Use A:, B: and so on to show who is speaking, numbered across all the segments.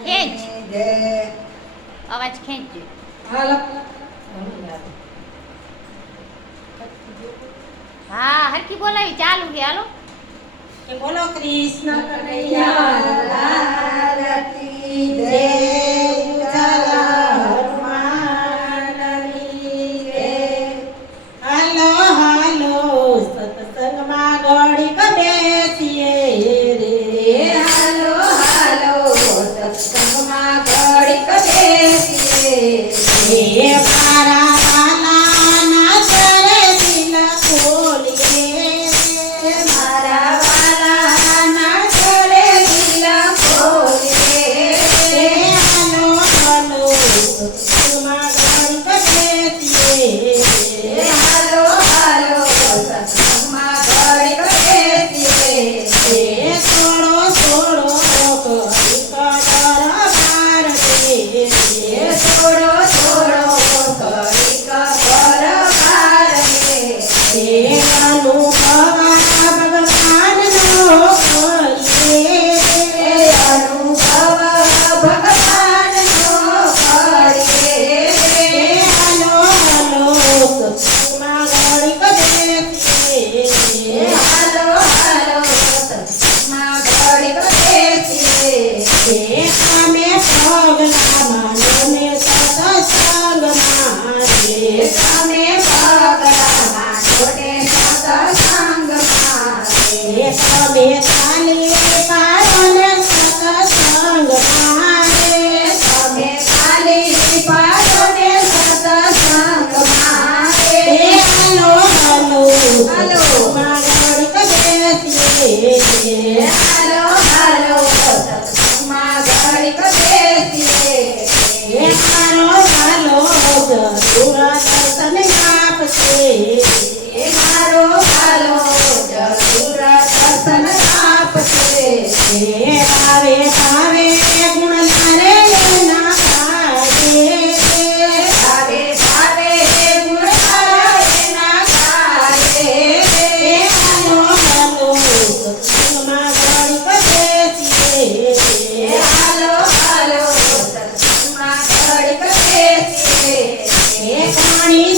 A: ખેંચ અવાજ ખેંચજો
B: હાલો
A: હા હરકી બોલાવી ચાલુ કે હાલો
B: કે બોલો કૃષ્ણ કનૈયા લાલ કી જય Chega!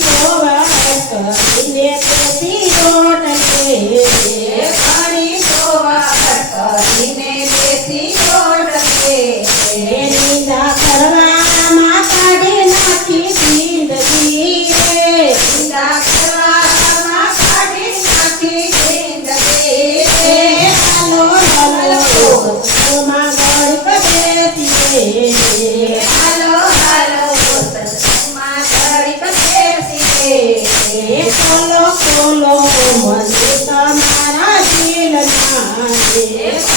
B: Oh. Yes.